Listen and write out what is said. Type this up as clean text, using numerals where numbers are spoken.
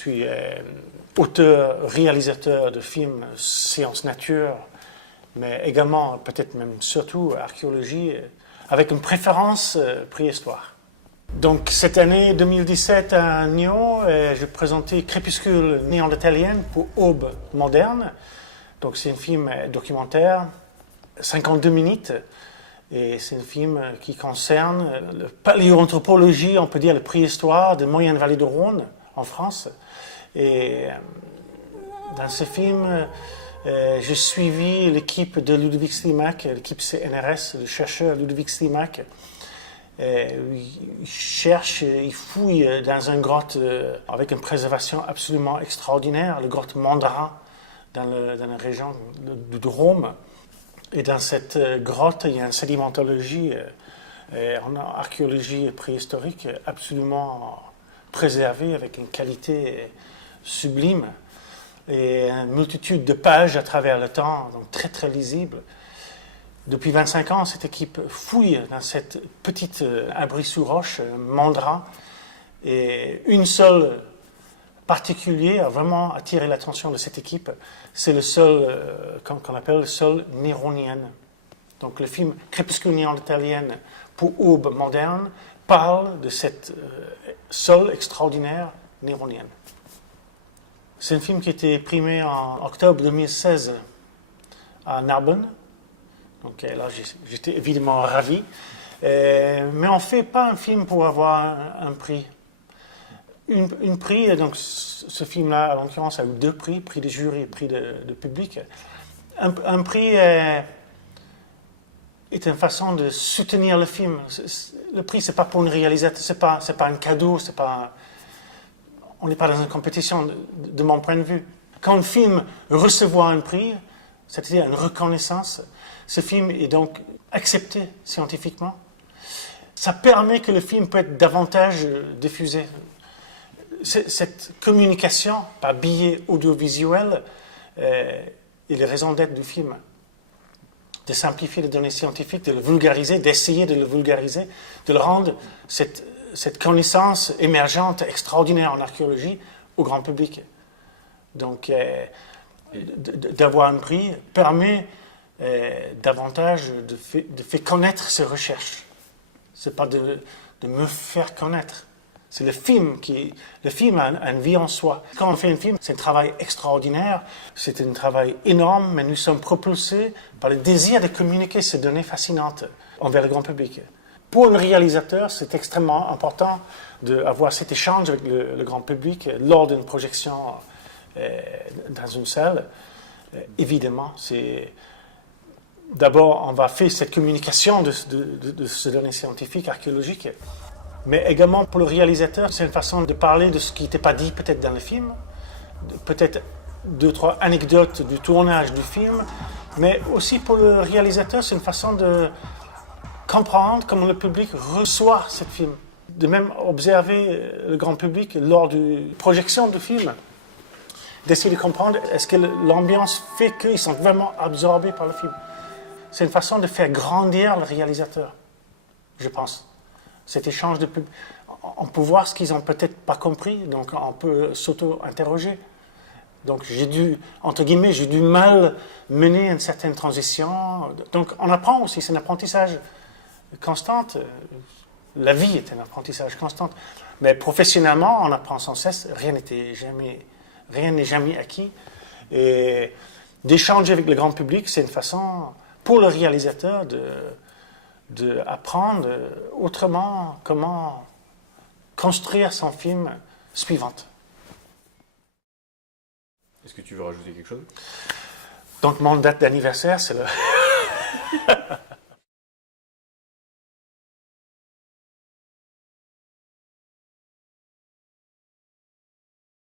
suis auteur, réalisateur de films science nature, mais également, peut-être même surtout, archéologie, avec une préférence préhistoire. Donc, cette année 2017 à Nyon, j'ai présenté Crépuscule néandertalienne pour Aube moderne. Donc, c'est un film documentaire, 52 minutes, et c'est un film qui concerne la paléoanthropologie, on peut dire la préhistoire de Moyenne-Vallée de Rhône en France. Et dans ce film, j'ai suivi l'équipe de Ludovic Slimak, l'équipe CNRS, le chercheur Ludovic Slimak. Il cherche, il fouille dans une grotte avec une préservation absolument extraordinaire, la grotte Mandrin, dans la région du Drôme. Et dans cette grotte, il y a une sédimentologie en archéologie préhistorique absolument préservée avec une qualité sublime et une multitude de pages à travers le temps, donc très très lisible. Depuis 25 ans, cette équipe fouille dans cette petite abri sous roche, Mandrin, et une seule particulier a vraiment attiré l'attention de cette équipe, c'est le sol qu'on appelle le sol néronien. Donc le film Crépuscule néandertalienne pour Aube moderne parle de cette sol extraordinaire néronienne. C'est un film qui a été primé en octobre 2016 à Narbonne. Donc là, j'étais évidemment ravi. Mais on ne fait pas un film pour avoir un prix. Une prix, donc ce film-là, en l'occurrence, a eu 2 prix, prix de jury et prix de public. Un prix est une façon de soutenir le film. Le prix, ce n'est pas pour une réalisateur, ce n'est pas un cadeau, on n'est pas dans une compétition de mon point de vue. Quand un film reçoit un prix, c'est-à-dire une reconnaissance, ce film est donc accepté scientifiquement. Ça permet que le film peut être davantage diffusé. Cette communication par biais audiovisuel est la raison d'être du film. De simplifier les données scientifiques, de le vulgariser, d'essayer de le vulgariser, de le rendre, cette connaissance émergente, extraordinaire en archéologie, au grand public. Donc, d'avoir un prix permet davantage de faire connaître ces recherches. Ce n'est pas de me faire connaître. C'est le film a une vie en soi. Quand on fait un film, c'est un travail extraordinaire, c'est un travail énorme, mais nous sommes propulsés par le désir de communiquer ces données fascinantes envers le grand public. Pour un réalisateur, c'est extrêmement important d'avoir cet échange avec le grand public lors d'une projection dans une salle. Évidemment, d'abord, on va faire cette communication de ces données scientifiques, archéologiques, mais également pour le réalisateur, c'est une façon de parler de ce qui n'était pas dit peut-être dans le film, peut-être 2-3 anecdotes du tournage du film, mais aussi pour le réalisateur, c'est une façon de comprendre comment le public reçoit ce film, de même observer le grand public lors de projection du film, d'essayer de comprendre est-ce que l'ambiance fait qu'ils sont vraiment absorbés par le film. C'est une façon de faire grandir le réalisateur, je pense. Cet échange de public, on peut voir ce qu'ils n'ont peut-être pas compris, donc on peut s'auto-interroger. Donc j'ai dû mal mener une certaine transition. Donc on apprend aussi, c'est un apprentissage constant. La vie est un apprentissage constant. Mais professionnellement, on apprend sans cesse, rien n'est jamais acquis. Et d'échanger avec le grand public, c'est une façon, pour le réalisateur, d'apprendre autrement comment construire son film suivant. Est-ce que tu veux rajouter quelque chose? Donc, mon date d'anniversaire, c'est le...